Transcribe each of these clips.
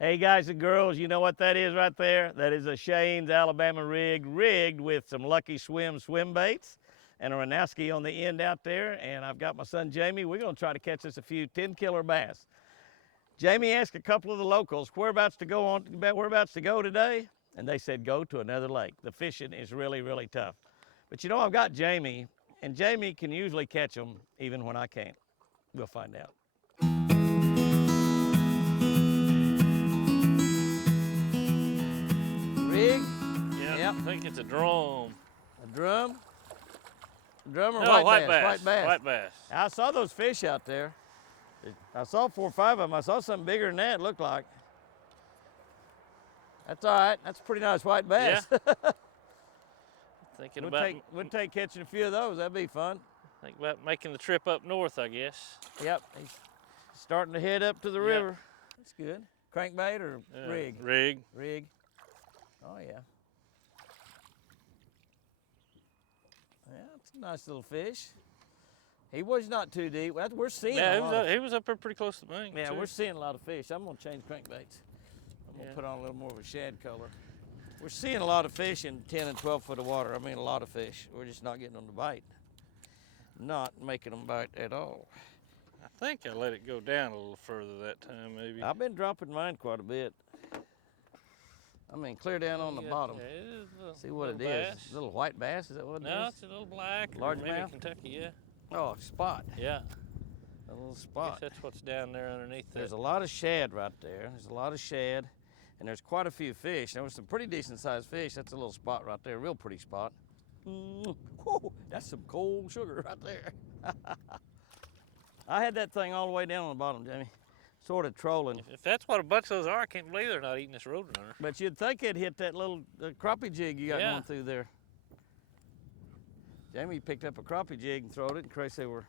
Hey guys and girls, you know what that is right there? That is a Shane's Alabama rig rigged with some Lucky swim baits and a Renowski on the end out there. And I've got my son Jamie. We're gonna try to catch us a few Tenkiller bass. Jamie asked a couple of the locals whereabouts to go today, and they said go to another lake. The fishing is really, really tough. But you know, I've got Jamie, and Jamie can usually catch them even when I can't. We'll find out. Rig? Yep. I think it's a drum. A drum? Drum or no, white bass? White bass. White bass. I saw those fish out there. I saw 4 or 5 of them. I saw something bigger than that, it looked like. That's all right. That's a pretty nice white bass. Yeah. Thinking we'll take catching a few of those. That'd be fun. Think about making the trip up north, I guess. Yep. He's starting to head up to the river. That's good. Crankbait or rig? Rig. Rig. Oh, yeah. Yeah, it's a nice little fish. He was not too deep. We're seeing he was up there pretty close to me. Yeah, too. we're seeing a lot of fish. I'm going to change crankbaits. I'm going to put on a little more of a shad color. We're seeing a lot of fish in 10 and 12 foot of water. I mean, a lot of fish. We're just not getting them to bite. Not making them bite at all. I think I let it go down a little further that time, maybe. I've been dropping mine quite a bit. I mean, clear down on the bottom. Yeah, it is a little, see what it bass. is. A little white bass, is that what it is? No, it's a little black. Largemouth? Kentucky, yeah. Oh, spot. Yeah. A little I spot. guess that's what's down there underneath that. There's a lot of shad right there. There's a lot of shad, and there's quite a few fish. There was some pretty decent sized fish. That's a little spot right there, real pretty spot. Whoa, that's some cold sugar right there. I had that thing all the way down on the bottom, Jamie. Sort of trolling. If that's what a bunch of those are, I can't believe they're not eating this Roadrunner. But you'd think it'd hit that little crappie jig you got going through there. Jamie picked up a crappie jig and throwed it, and Crazy we're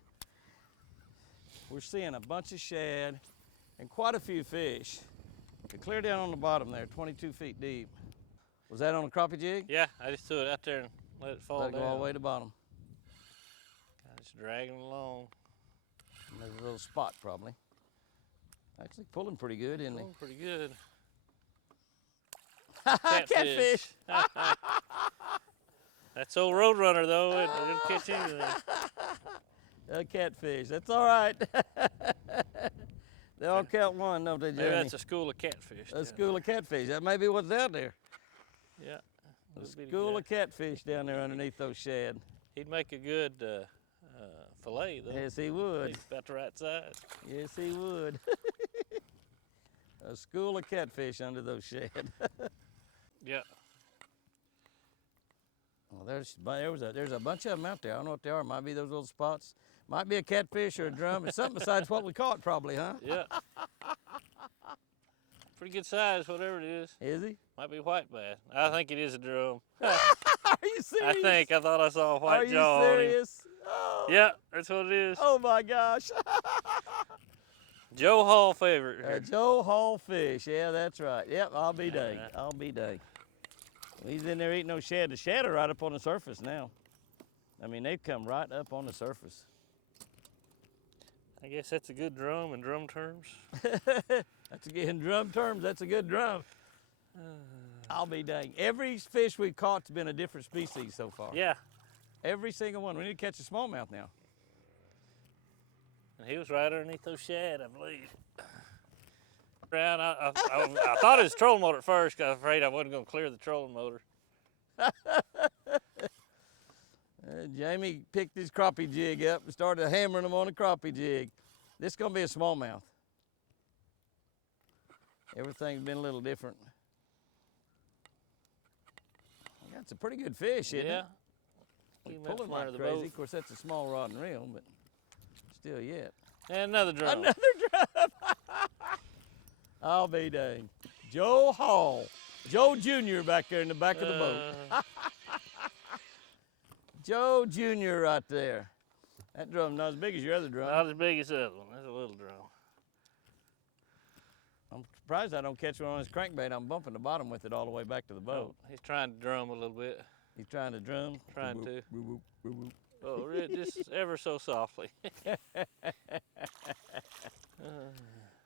seeing a bunch of shad and quite a few fish. Clear down on the bottom there, 22 feet deep. Was that on a crappie jig? Yeah, I just threw it out there and let it fall down. Let it go all the way to the bottom. Just dragging along. And there's a little spot probably. Actually pulling pretty good, isn't he? Pulling pretty good. Catfish. That's old Roadrunner though, it didn't catch anything. A catfish, that's all right. They all count one, don't they, Jamie? Maybe that's a school of catfish. A school of catfish, that may be what's out there. Yeah. A school of catfish down there underneath those shad. He'd make a good fillet though. Yes, he would. He's about the right size. Yes, he would. A school of catfish under those shad. Yeah. Well, there's a bunch of them out there. I don't know what they are. Might be those little spots. Might be a catfish or a drum. It's something besides what we caught probably, huh? Yeah. Pretty good size, whatever it is. Is he? Might be white bass. I think it is a drum. Are you serious? I thought I saw a white jaw on him. Are you serious? Oh. Yeah, that's what it is. Oh my gosh. Joe Hall favorite here. Joe Hall fish. Yeah, that's right. Yep, I'll be dang. I'll be dang. He's in there eating those shad. The shad are right up on the surface now. I mean, they've come right up on the surface. I guess that's a good drum in drum terms. In drum terms, that's a good drum. I'll be dang. Every fish we've caught's been a different species so far. Yeah. Every single one. We need to catch a smallmouth now. And he was right underneath those shad, I believe. I thought it was trolling motor at first because I was afraid I wasn't going to clear the trolling motor. Jamie picked his crappie jig up and started hammering them on a crappie jig. This is going to be a smallmouth. Everything's been a little different. That's a pretty good fish, isn't it? He's pulling like crazy. Of course, that's a small rod and reel, but still yet. And another drum. Another drum. I'll be dang. Joe Hall. Joe Jr. back there in the back of the boat. Joe Jr. right there. That drum's not as big as your other drum. Not as big as the other one. That's a little drum. I'm surprised I don't catch one on his crankbait. I'm bumping the bottom with it all the way back to the boat. Oh, he's trying to drum a little bit. He's trying to drum? Trying to. Boop, boop, boop, boop. Oh, just ever so softly.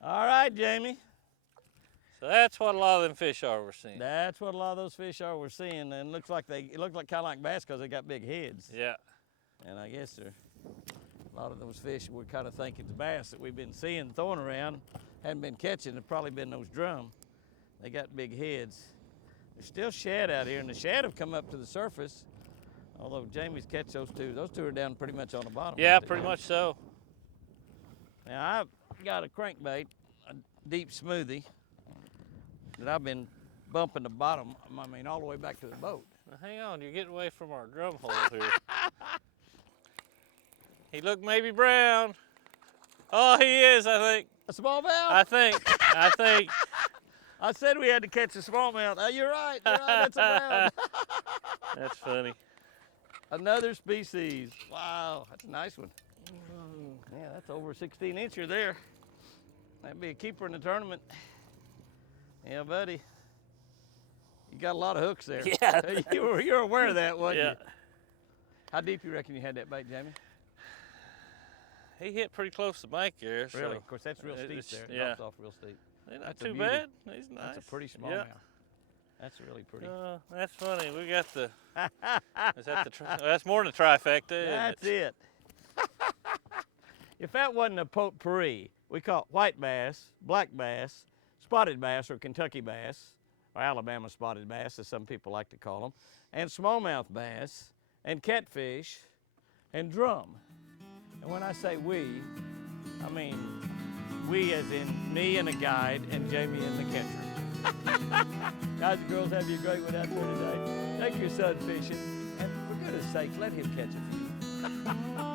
All right, Jamie. So that's what a lot of them fish are we're seeing. That's what a lot of those fish are we're seeing, and it looks like kind of like bass because they got big heads. Yeah. And I guess a lot of those fish we're kind of thinking it's bass that we've been seeing throwing around, hadn't been catching, have probably been those drum. They got big heads. There's still shad out here, and the shad have come up to the surface, although Jamie's catch those two. Those two are down pretty much on the bottom. Yeah, pretty much so. Now, I've got a crankbait, a deep smoothie, that I've been bumping the bottom, I mean, all the way back to the boat. Now, hang on, you're getting away from our drum hole here. He looked maybe brown. Oh, he is, I think. A smallmouth? I think. I said we had to catch a smallmouth. Oh, you're right, that's a brown. That's funny. Another species. Wow, that's a nice one. Yeah, that's over a 16-incher there. That'd be a keeper in the tournament. Yeah, buddy. You got a lot of hooks there. Yeah. You're aware of that, wasn't Yeah. you? How deep you reckon you had that bait, Jamie? He hit pretty close to the bank there. So Really? Of course, that's real steep it's- there. It yeah. drops off real steep. Not That's a too beauty. bad. He's nice. That's a pretty smallmouth. Yeah. That's really pretty. That's funny. We got the. Is that the? That's more than a trifecta. Isn't That's it? it. If that wasn't a potpourri, we call it white bass, black bass, spotted bass or Kentucky bass, or Alabama spotted bass as some people like to call them, and smallmouth bass, and catfish, and drum. And when I say we, I mean we as in me and a guide and Jamie and the catcher. Guys and girls, have you a great one out there today. Take your son fishing, and for goodness sake, let him catch a few.